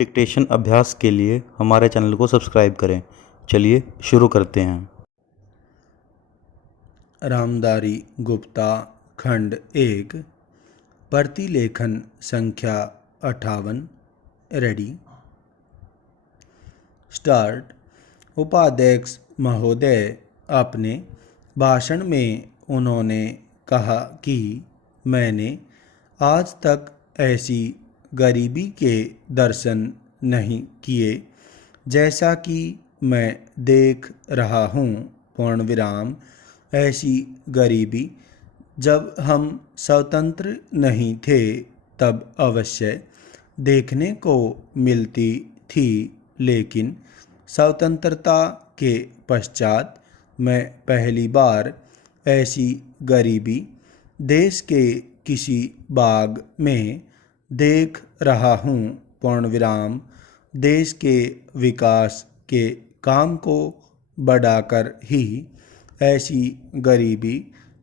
Dictation अभ्यास के लिए हमारे चैनल को सब्सक्राइब करें। चलिए शुरू करते हैं। रामदारी गुप्ता खंड 1 प्रतिलेखन संख्या 58 रेडी स्टार्ट। उपाध्यक्ष महोदय, अपने भाषण में उन्होंने कहा कि मैंने आज तक ऐसी गरीबी के दर्शन नहीं किए जैसा कि मैं देख रहा हूँ। पूर्ण विराम। ऐसी गरीबी जब हम स्वतंत्र नहीं थे तब अवश्य देखने को मिलती थी, लेकिन स्वतंत्रता के पश्चात मैं पहली बार ऐसी गरीबी देश के किसी बाग में देख रहा हूँ। पूर्ण विराम। देश के विकास के काम को बढ़ाकर ही ऐसी गरीबी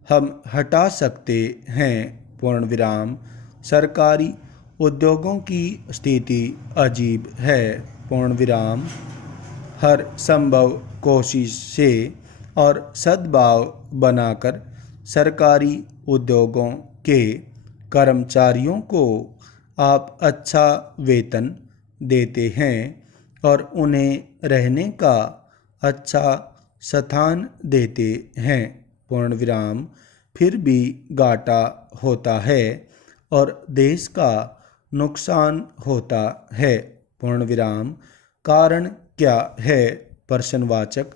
हम हटा सकते हैं। पूर्ण विराम। सरकारी उद्योगों की स्थिति अजीब है। पूर्ण विराम। हर संभव कोशिश से और सद्भाव बनाकर सरकारी उद्योगों के कर्मचारियों को आप अच्छा वेतन देते हैं और उन्हें रहने का अच्छा स्थान देते हैं। पूर्ण विराम। फिर भी घाटा होता है और देश का नुकसान होता है। पूर्ण विराम। कारण क्या है? प्रश्नवाचक।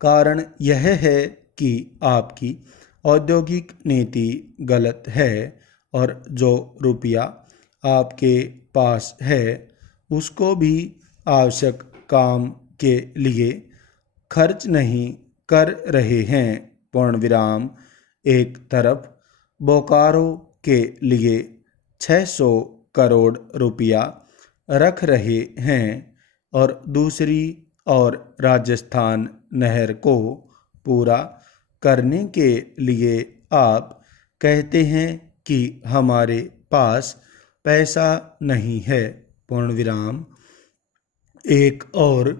कारण यह है कि आपकी औद्योगिक नीति गलत है और जो रुपया आपके पास है उसको भी आवश्यक काम के लिए खर्च नहीं कर रहे हैं। पूर्ण विराम। एक तरफ बोकारो के लिए 600 करोड़ रुपया रख रहे हैं और दूसरी ओर राजस्थान नहर को पूरा करने के लिए आप कहते हैं कि हमारे पास पैसा नहीं है। पूर्ण विराम। एक और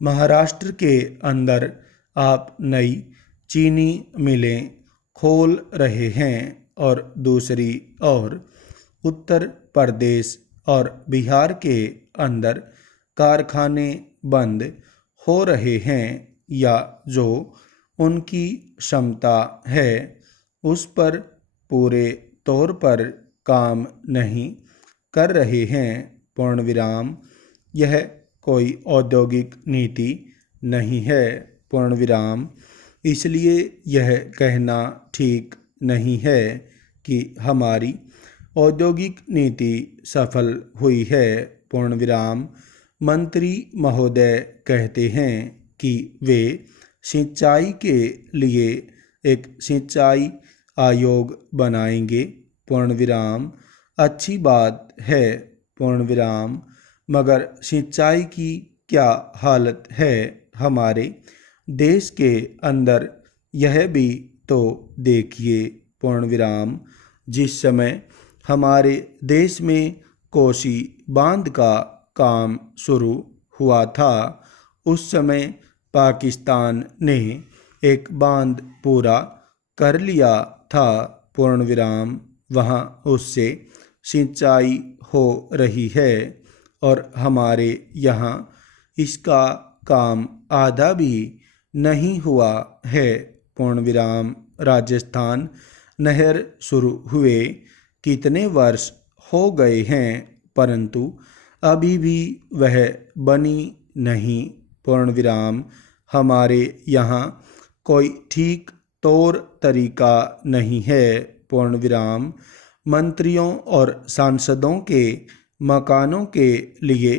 महाराष्ट्र के अंदर आप नई चीनी मिलें खोल रहे हैं और दूसरी ओर उत्तर प्रदेश और बिहार के अंदर कारखाने बंद हो रहे हैं या जो उनकी क्षमता है उस पर पूरे तौर पर काम नहीं कर रहे हैं। पूर्ण विराम। यह कोई औद्योगिक नीति नहीं है। पूर्ण विराम। इसलिए यह कहना ठीक नहीं है कि हमारी औद्योगिक नीति सफल हुई है। पूर्ण विराम। मंत्री महोदय कहते हैं कि वे सिंचाई के लिए एक सिंचाई आयोग बनाएंगे। पूर्ण विराम। अच्छी बात है। पूर्ण विराम। मगर सिंचाई की क्या हालत है हमारे देश के अंदर, यह भी तो देखिए। पूर्ण विराम। जिस समय हमारे देश में कोसी बांध का काम शुरू हुआ था उस समय पाकिस्तान ने एक बांध पूरा कर लिया था। पूर्ण विराम। वहाँ उससे सिंचाई हो रही है और हमारे यहाँ इसका काम आधा भी नहीं हुआ है। पूर्ण विराम। राजस्थान नहर शुरू हुए कितने वर्ष हो गए हैं परंतु अभी भी वह बनी नहीं। पूर्ण विराम। हमारे यहाँ कोई ठीक तौर तरीका नहीं है। पूर्ण विराम। मंत्रियों और सांसदों के मकानों के लिए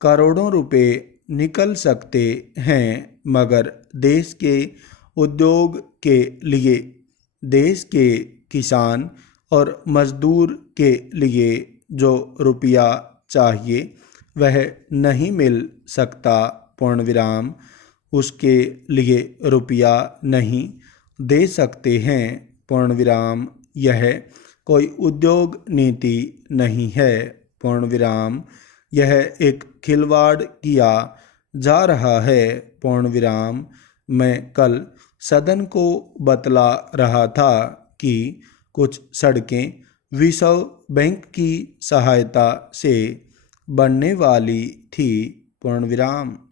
करोड़ों रुपए निकल सकते हैं मगर देश के उद्योग के लिए, देश के किसान और मजदूर के लिए जो रुपया चाहिए वह नहीं मिल सकता। पूर्ण विराम। उसके लिए रुपया नहीं दे सकते हैं। पूर्ण विराम। यह कोई उद्योग नीति नहीं है। पूर्ण विराम। यह एक खिलवाड़ किया जा रहा है। पूर्ण विराम। मैं कल सदन को बतला रहा था कि कुछ सड़कें विश्व बैंक की सहायता से बनने वाली थी। पूर्ण विराम।